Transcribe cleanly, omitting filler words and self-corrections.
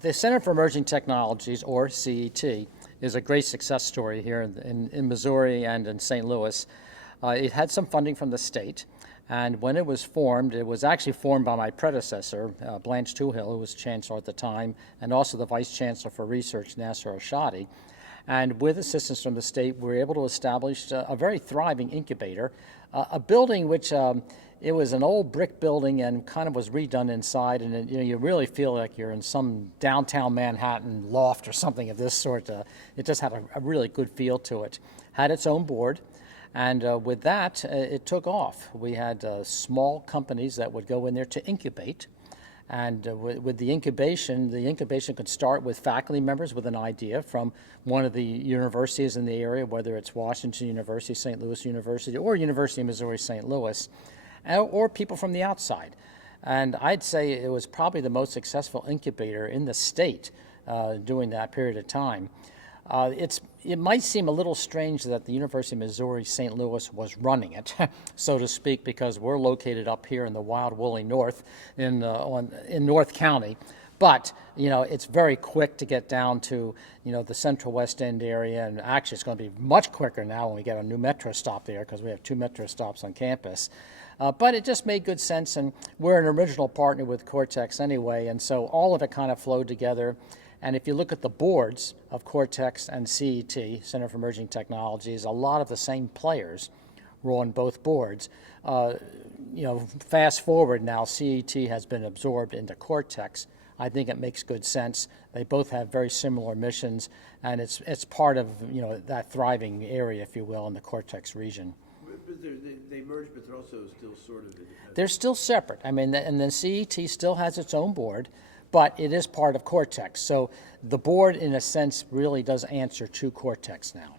The Center for Emerging Technologies, or CET, is a great success story here in Missouri and in St. Louis. It had some funding from the state, and when it was actually formed by my predecessor, Blanche Toohill, who was chancellor at the time, and also the vice chancellor for research, Nasser Ashadi. And with assistance from the state, we were able to establish a very thriving incubator, a building which it was an old brick building and kind of was redone inside, and it, you really feel like you're in some downtown Manhattan loft or something of this sort. It just had a really good feel to it. Had its own board, and with that, it took off. We had small companies that would go in there to incubate. And with the incubation could start with faculty members with an idea from one of the universities in the area, whether it's Washington University, St. Louis University, or University of Missouri St. Louis, or people from the outside. And I'd say it was probably the most successful incubator in the state during that period of time. It might seem a little strange that the University of Missouri St. Louis was running it, so to speak, because we're located up here in the wild woolly north in North County. But it's very quick to get down to the Central West End area, and actually it's going to be much quicker now when we get a new metro stop there, because we have 2 metro stops on campus. But it just made good sense, and we're an original partner with Cortex anyway, and so all of it kind of flowed together. And if you look at the boards of Cortex and CET, Center for Emerging Technologies, a lot of the same players were on both boards. Fast forward now, CET has been absorbed into Cortex. I think it makes good sense. They both have very similar missions, and it's part of that thriving area, if you will, in the Cortex region. But they merged, but they're also still sort of independent. They're still separate. I mean, and the CET still has its own board, but it is part of Cortex. So the board, in a sense, really does answer to Cortex now.